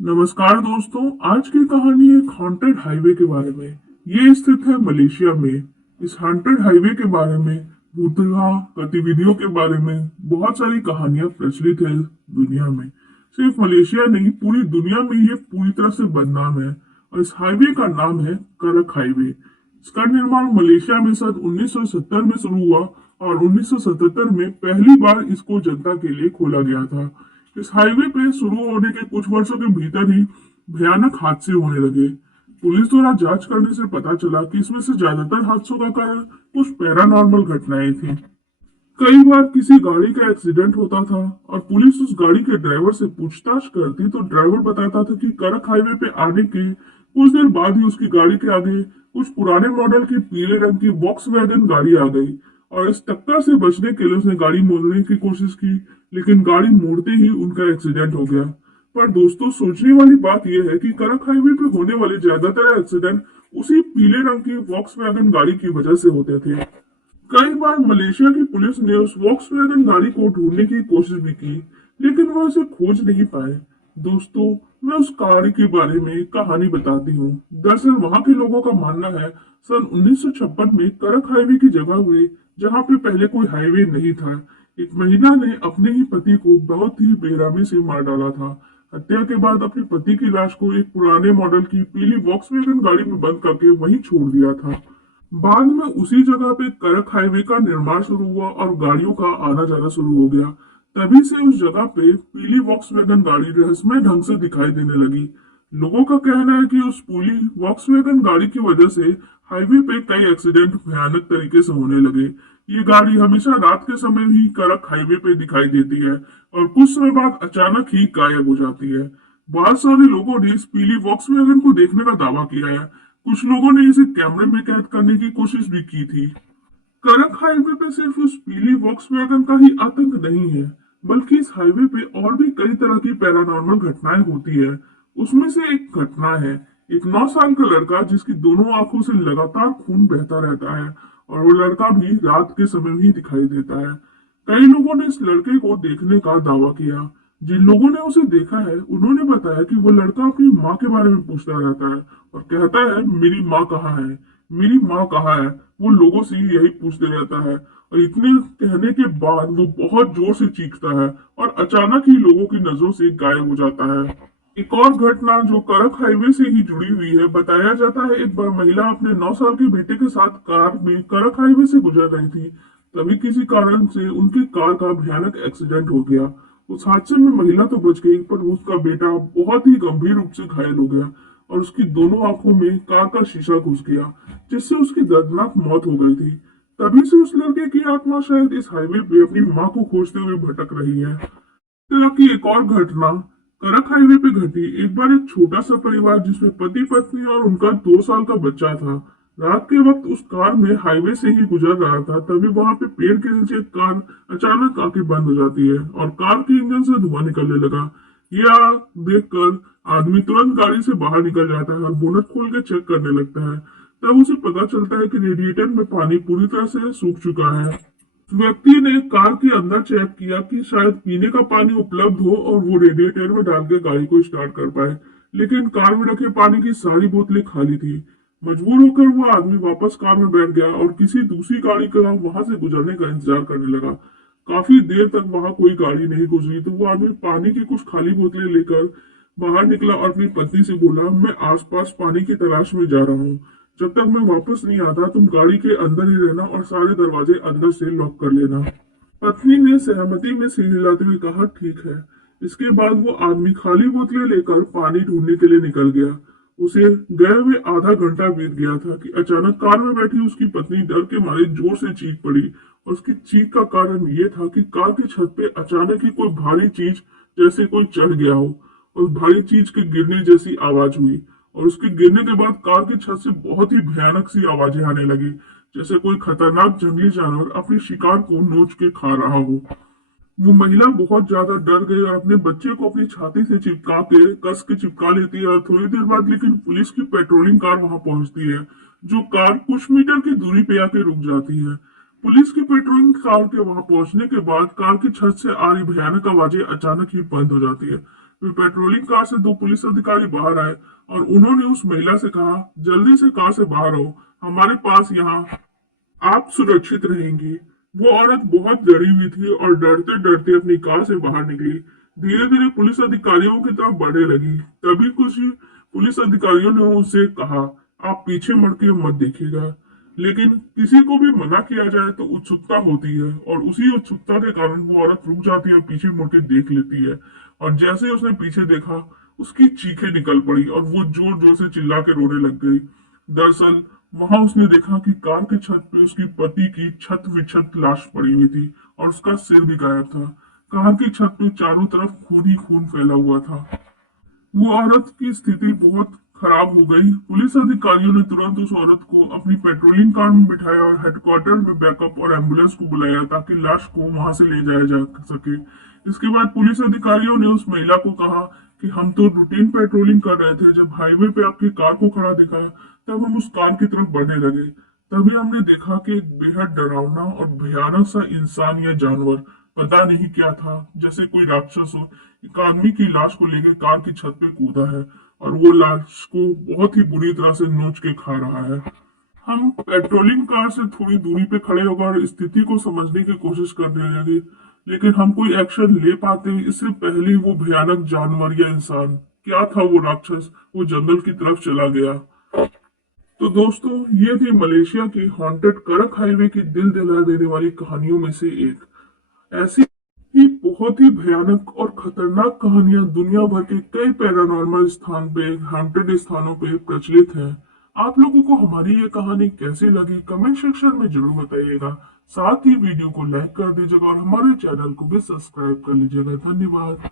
नमस्कार दोस्तों। आज की कहानी एक हॉन्टेड हाईवे के बारे में। ये स्थित है मलेशिया में। इस हॉन्टेड हाईवे के बारे में, भूतिया गतिविधियों के बारे में बहुत सारी कहानियां प्रचलित है दुनिया में। सिर्फ मलेशिया नहीं, पूरी दुनिया में ये पूरी तरह से बदनाम है। और इस हाईवे का नाम है करक हाईवे। इसका निर्माण मलेशिया में सन 1970 में शुरू हुआ और 1977 में पहली बार इसको जनता के लिए खोला गया था। इस हाईवे पे शुरू होने के कुछ वर्षों के भीतर ही भयानक हादसे होने लगे। पुलिस द्वारा जांच करने से पता चला कि इसमें से ज्यादातर हादसों का कारण कुछ पैरानॉर्मल घटनाएं थी। कई बार किसी गाड़ी का एक्सीडेंट होता था और पुलिस उस गाड़ी के ड्राइवर से पूछताछ करती तो ड्राइवर बताता था कि करक हाईवे पे आने के कुछ देर बाद ही उसकी गाड़ी के आगे कुछ पुराने मॉडल की पीले रंग की वॉक्स वैगन गाड़ी आ गई और इस टक्कर से बचने के लिए उसने गाड़ी मोड़ने की कोशिश की, लेकिन गाड़ी मोड़ते ही उनका एक्सीडेंट हो गया। पर दोस्तों, सोचने वाली बात यह है कि करक हाईवे पे होने वाले ज्यादातर एक्सीडेंट उसी पीले रंग की वॉक्स वैगन गाड़ी की वजह से होते थे। कई बार मलेशिया की पुलिस ने उस वॉक्सवैगन गाड़ी को ढूंढने की कोशिश भी की, लेकिन वह उसे खोज नहीं पाए। दोस्तों, मैं उस गाड़ी के बारे में एक कहानी बताती हूँ। दरअसल वहां के लोगों का मानना है सन 1956 में करक हाईवे की जगह हुए, जहाँ पे पहले कोई हाईवे नहीं था, एक महिला ने अपने ही पति को बहुत ही बेरहमी से मार डाला था। हत्या के बाद अपने पति की लाश को एक पुराने मॉडल की पीली वॉक्सवैगन गाड़ी में बंद करके वहीं छोड़ दिया था। बाद में उसी जगह पे करक हाईवे का निर्माण शुरू हुआ और गाड़ियों का आना जाना शुरू हो गया। तभी से उस जगह पे पीली वॉक्सवैगन गाड़ी रहस्यमय ढंग से दिखाई देने लगी। लोगों का कहना है कि उस पीली वॉक्सवैगन गाड़ी की वजह से हाईवे पे कई एक्सीडेंट भयानक तरीके से होने लगे। ये गाड़ी हमेशा रात के समय ही करक हाईवे पे दिखाई देती है और कुछ समय बाद अचानक ही गायब हो जाती है। बहुत सारे लोगों ने इस पीली वॉक्सवैगन को देखने का दावा किया है। कुछ लोगों ने इसे कैमरे में कैद करने की कोशिश भी की थी। करक हाईवे पे सिर्फ उस पीली वॉक्सवैगन का ही आतंक नहीं है, बल्कि इस हाईवे पे और भी कई तरह की पैरानॉर्मल घटनाएं होती है। उसमें से एक घटना है एक 9 साल का लड़का जिसकी दोनों आंखों से लगातार खून बहता रहता है और वो लड़का भी रात के समय ही दिखाई देता है। कई लोगों ने इस लड़के को देखने का दावा किया। जिन लोगों ने उसे देखा है उन्होंने बताया कि वो लड़का अपनी माँ के बारे में पूछता रहता है और कहता है, मेरी माँ कहाँ है, मेरी माँ कहाँ है। वो लोगों से ही यही पूछते रहता है और इतने कहने के बाद वो बहुत जोर से चीखता है और अचानक ही लोगों की नजरों से गायब हो जाता है। एक और घटना जो करक हाईवे से ही जुड़ी हुई है। बताया जाता है एक बार महिला अपने 9 साल के बेटे के साथ कार में करक हाईवे से गुजर रही थी। तभी किसी कारण से उनकी कार का भयानक एक्सीडेंट हो गया। उस हादसे में महिला तो बच गई, पर उसका बेटा बहुत ही गंभीर रूप से घायल हो गया और उसकी दोनों आंखों में कार का शीशा घुस गया, जिससे उसकी दर्दनाक मौत हो गई थी। तभी से उस लड़के की आत्मा शायद इस हाईवे पे अपनी माँ को खोजते हुए भटक रही है। तरह की एक और घटना करक हाईवे पे घटी। एक बार एक छोटा सा परिवार जिसमें पति पत्नी और उनका 2 साल का बच्चा था, रात के वक्त उस कार में हाईवे से ही गुजर रहा था। तभी वहां पे पेड़ के नीचे कार अचानक आके बंद हो जाती है और कार के इंजन से धुआं निकलने लगा। यह देखकर आदमी तुरंत गाड़ी से बाहर निकल जाता है और बोनट खोल के चेक करने लगता है। तब उसे पता चलता है कि रेडिएटर में पानी पूरी तरह से सूख चुका है। व्यक्ति ने कार के अंदर चेक किया कि शायद पीने का पानी उपलब्ध हो और वो रेडिएटर में डाल के गाड़ी को स्टार्ट कर पाए, लेकिन कार में रखे पानी की सारी बोतलें खाली थी। मजबूर होकर वो आदमी वापस कार में बैठ गया और किसी दूसरी गाड़ी का वहां से गुजरने का इंतजार करने लगा। काफी देर तक वहां कोई गाड़ी नहीं गुजरी तो वो आदमी पानी की कुछ खाली बोतलें लेकर बाहर निकला और अपनी पत्नी से बोला, मैं आसपास पानी की तलाश में जा रहा हूँ। जब तक मैं वापस नहीं आता तुम गाड़ी के अंदर ही रहना और सारे दरवाजे अंदर से लॉक कर लेना। पत्नी ने सहमति में सिर हिलाते हुए कहा, ठीक है। इसके बाद वो आदमी खाली बोतलें लेकर पानी ढूंढने के लिए निकल गया। उसे गए हुए आधा घंटा बीत गया था कि अचानक कार में बैठी उसकी पत्नी डर के मारे जोर से चीख पड़ी और उसकी चीख का कारण ये था कि कार की छत पे अचानक ही कोई भारी चीज जैसे कोई चढ़ गया हो और भारी चीज के गिरने जैसी आवाज हुई और उसके गिरने के बाद कार की छत से बहुत ही भयानक सी आवाजें आने लगी, जैसे कोई खतरनाक जंगली जानवर अपने शिकार को नोच के खा रहा हो। वो महिला बहुत ज्यादा डर गई और अपने बच्चे को अपनी छाती से चिपका के कस के चिपका लेती है और थोड़ी देर बाद लेकिन पुलिस की पेट्रोलिंग कार वहां पहुंचती है, जो कार कुछ मीटर की दूरी पे आके रुक जाती है। पुलिस की पेट्रोलिंग कार के वहां पहुंचने के बाद कार की छत से आ रही भयानक आवाजें अचानक ही बंद हो जाती है। वे पेट्रोलिंग कार से दो पुलिस अधिकारी बाहर आए और उन्होंने उस महिला से कहा, जल्दी से कार से बाहर आओ, हमारे पास यहाँ आप सुरक्षित रहेंगी। वो औरत बहुत डरी हुई थी और डरते डरते अपनी कार से बाहर निकली। धीरे धीरे पुलिस अधिकारियों की तरफ बढ़ने लगी। तभी कुछ पुलिस अधिकारियों ने उससे कहा, आप पीछे मुड़ के मत देखिएगा। लेकिन किसी को भी मना किया जाए तो उत्सुकता होती है और उसी उत्सुकता के कारण वो औरत रुक जाती है और पीछे मुड़ के देख लेती है। और जैसे ही उसने पीछे देखा, उसकी चीखें निकल पड़ी और वो जोर जोर से चिल्ला के रोने लग गई। दरअसल वहां उसने देखा कि कार के छत पे उसकी पति की छत विक्षत लाश पड़ी हुई थी और उसका सिर भी गायब था। कार की छत पे चारों तरफ खून ही खून फैला हुआ था। वो औरत की स्थिति बहुत खराब हो गई। पुलिस अधिकारियों ने तुरंत उस औरत को अपनी पेट्रोलिंग कार में बिठाया और हेडक्वार्टर में बैकअप और एम्बुलेंस को बुलाया ताकि लाश को वहां से ले जाया जा सके। इसके बाद पुलिस अधिकारियों ने उस महिला को कहा कि हम तो रूटीन पेट्रोलिंग कर रहे थे, जब हाईवे पे आपकी कार को खड़ा देखा तब हम उस कार की तरफ बढ़ने लगे। तभी हमने देखा कि एक बेहद डरावना और भयानक सा इंसान या जानवर, पता नहीं क्या था, जैसे कोई राक्षस हो, एक आदमी की लाश को लेकर कार की छत पे कूदा है और वो लाश को बहुत ही बुरी तरह से नोच के खा रहा है। हम पेट्रोलिंग कार से थोड़ी दूरी पे खड़े होकर स्थिति को समझने की कोशिश करने लगे, लेकिन हम कोई एक्शन ले पाते इससे पहले वो भयानक जानवर या इंसान, क्या था वो राक्षस, वो जंगल की तरफ चला गया। तो दोस्तों, ये थी मलेशिया की हॉन्टेड करक हाईवे की दिल दिला देने वाली कहानियों में से एक। ऐसी ही बहुत ही भयानक और खतरनाक कहानियां दुनिया भर के कई पैरानॉर्मल स्थान पे, हॉन्टेड स्थानों पे प्रचलित हैं। आप लोगों को हमारी ये कहानी कैसी लगी कमेंट सेक्शन में जरूर बताइएगा। साथ ही वीडियो को लाइक कर दीजिएगा और हमारे चैनल को भी सब्सक्राइब कर लीजिएगा। धन्यवाद।